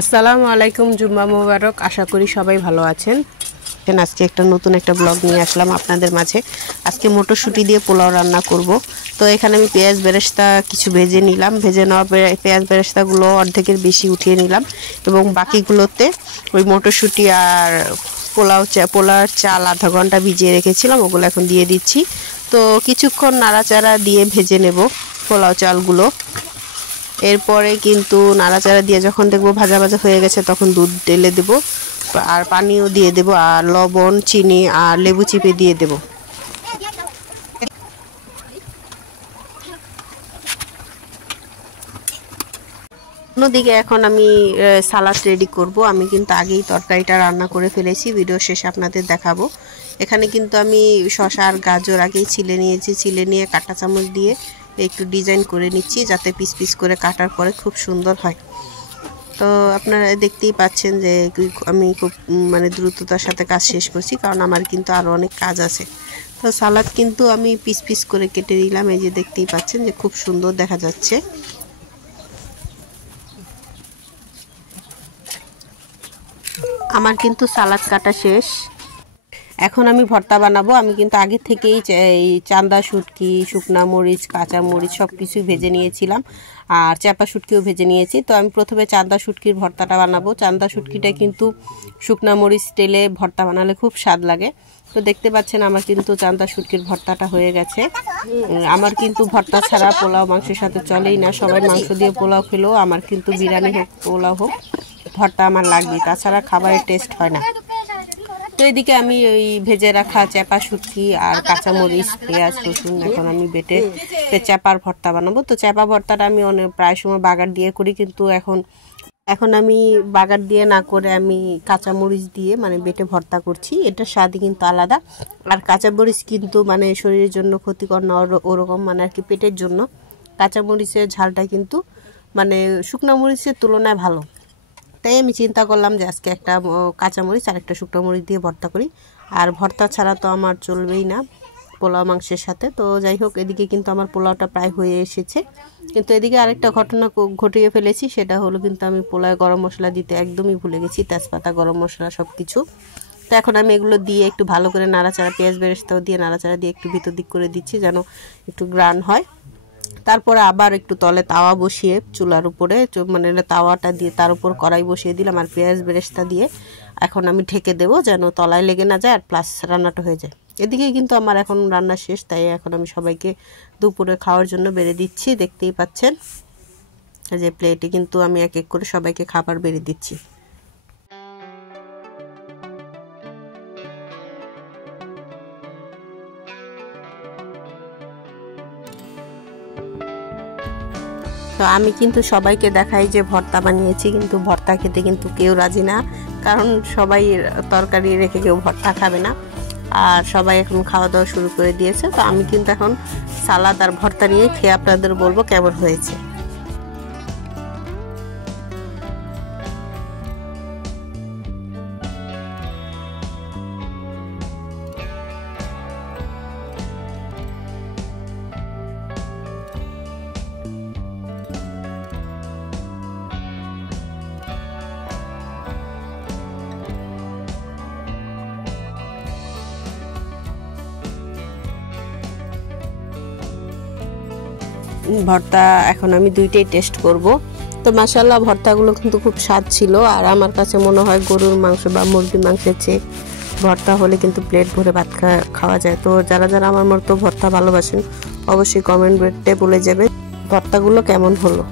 আসসালামু আলাইকুম, জুম্মা মোবারক। আশা করি সবাই ভালো আছেন। আজকে নতুন একটা ব্লগ নিয়ে আসলাম আপনাদের মাঝে। আজকে মটরশুঁটি দিয়ে পোলাও রান্না করব। তো এখানে আমি পেঁয়াজ বেরেস্তা কিছু ভেজে নিলাম। ভেজে নেওয়া পেঁয়াজ বেরেস্তাগুলো অর্ধেকের বেশি উঠিয়ে নিলাম এবং বাকিগুলোতে ওই মটরশুঁটি আর পোলাওর চাল আধা ঘন্টা ভিজিয়ে রেখেছিলাম, ওগুলো এখন দিয়ে দিচ্ছি। তো কিছুক্ষণ নাড়াচাড়া দিয়ে ভেজে নেব পোলাও চালগুলো। এরপরে কিন্তু নাড়াচাড়া দিয়ে যখন দেখবো ভাজা ভাজা হয়ে গেছে তখন দুধ ঢেলে দেব আর পানিও দিয়ে দেব আর লবণ, চিনি আর লেবু চিপে দিয়ে দেব। অন্যদিকে এখন আমি সালাদ রেডি করব। আমি কিন্তু আগেই তরকারিটা রান্না করে ফেলেছি, ভিডিও শেষে আপনাদের দেখাবো। এখানে কিন্তু আমি শসা আর গাজর আগেই ছিলে নিয়েছি। ছিলে নিয়ে কাঁটা চামচ দিয়ে একটু ডিজাইন করে নিচ্ছি যাতে পিস পিস করে কাটার পরে খুব সুন্দর হয়। তো আপনারা দেখতেই পাচ্ছেন যে আমি খুব দ্রুততার সাথে কাজ শেষ করছি, কারণ আমার কিন্তু আরও অনেক কাজ আছে। তো সালাদ কিন্তু আমি পিস পিস করে কেটে নিলাম। এই যে দেখতেই পাচ্ছেন যে খুব সুন্দর দেখা যাচ্ছে। আমার কিন্তু সালাদ কাটা শেষ। এখন আমি ভর্তা বানাবো। আমি কিন্তু আগে থেকেই এই চান্দা শুটকি, শুকনা মরিচ, কাঁচা মরিচ সব কিছুই ভেজে নিয়েছিলাম আর চাপা শুটকিও ভেজে নিয়েছি। তো আমি প্রথমে চান্দা শুটকির ভর্তাটা বানাবো। চান্দা শুটকিটা কিন্তু শুকনা মরিচ তেলে ভর্তা বানালে খুব স্বাদ লাগে। তো দেখতে পাচ্ছেন আমার কিন্তু চান্দা শুটকির ভর্তাটা হয়ে গেছে। আমার কিন্তু ভর্তা ছাড়া পোলাও মাংসের সাথে চলেই না। সবাই মাংস দিয়ে পোলাও খেলেও আমার কিন্তু বিরিয়ানি হোক পোলাও হোক ভর্তা আমার লাগবে, তাছাড়া খাবারের টেস্ট হয় না। তো এদিকে আমি ওই ভেজে রাখা চাপা শুটকি আর কাঁচামরিচ, পেঁয়াজ, রসুন এখন আমি বেটে চাপার ভর্তা বানাবো। তো চাপা ভর্তাটা আমি প্রায় সময় বাগার দিয়ে করি, কিন্তু এখন আমি বাগার দিয়ে না করে আমি কাঁচামরিচ দিয়ে বেটে ভর্তা করছি। এটার স্বাদই কিন্তু আলাদা। আর কাঁচামরিচ কিন্তু শরীরের জন্য ক্ষতিকর না, ওরকম আর কি পেটের জন্য। কাঁচামরিচের ঝালটা কিন্তু শুকনো মরিচের তুলনায় ভালো। তাই আমি চিন্তা করলাম যে আজকে একটা কাঁচামরিচ আর একটা শুকনো মরিচ দিয়ে ভর্তা করি। আর ভর্তা ছাড়া তো আমার চলবেই না পোলাও মাংসের সাথে। তো যাই হোক, এদিকে কিন্তু আমার পোলাওটা প্রায় হয়ে এসেছে। কিন্তু এদিকে আরেকটা ঘটনা ঘটিয়ে ফেলেছি, সেটা হলো কিন্তু আমি পোলাওয়ে গরম মশলা দিতে একদমই ভুলে গেছি, তেজপাতা, গরম মশলা সব কিছু। তো এখন আমি এগুলো দিয়ে একটু ভালো করে নাড়াচাড়া, পেঁয়াজ বেরেস্তাও দিয়ে নাড়াচাড়া দিয়ে একটু ভিতর দিক করে দিচ্ছি যেন একটু গ্রান হয়। তারপরে আবার একটু তলে তাওয়া বসিয়ে চুলার উপরে তাওয়াটা দিয়ে তার উপর কড়াই বসিয়ে দিলাম আর পেঁয়াজ বেরেস্তা দিয়ে এখন আমি ঢেকে দেবো যেন তলায় লেগে না যায় আর প্লাস রান্নাটা হয়ে যায়। এদিকে কিন্তু আমার এখন রান্না শেষ, তাই এখন আমি সবাইকে দুপুরে খাওয়ার জন্য বেড়ে দিচ্ছি। দেখতেই পাচ্ছেন যে প্লেটে কিন্তু আমি এক এক করে সবাইকে খাবার বেড়ে দিচ্ছি। তো আমি কিন্তু সবাইকে দেখাই যে ভর্তা বানিয়েছি, কিন্তু ভর্তা খেতে কিন্তু কেউ রাজি না, কারণ সবাই তরকারি রেখে কেউ ভর্তা খাবে না। আর সবাই এখন খাওয়া দাওয়া শুরু করে দিয়েছে। তো আমি কিন্তু এখন সালাদ আর ভর্তা নিয়ে খেয়ে আপনাদের বলবো কেমন হয়েছে। ভর্তা এখন আমি দুইটাই টেস্ট করব। তো মাশাআল্লাহ ভর্তাগুলো কিন্তু খুব স্বাদ ছিল। আর আমার কাছে মনে হয় গরুর মাংস বা মুরগির মাংসের চেয়ে ভর্তা হলে কিন্তু প্লেট ভরে ভাত খাওয়া যায়। তো যারা যারা আমার মতো ভর্তা ভালোবাসেন অবশ্যই কমেন্টে বলে যাবেন ভর্তাগুলো কেমন হলো।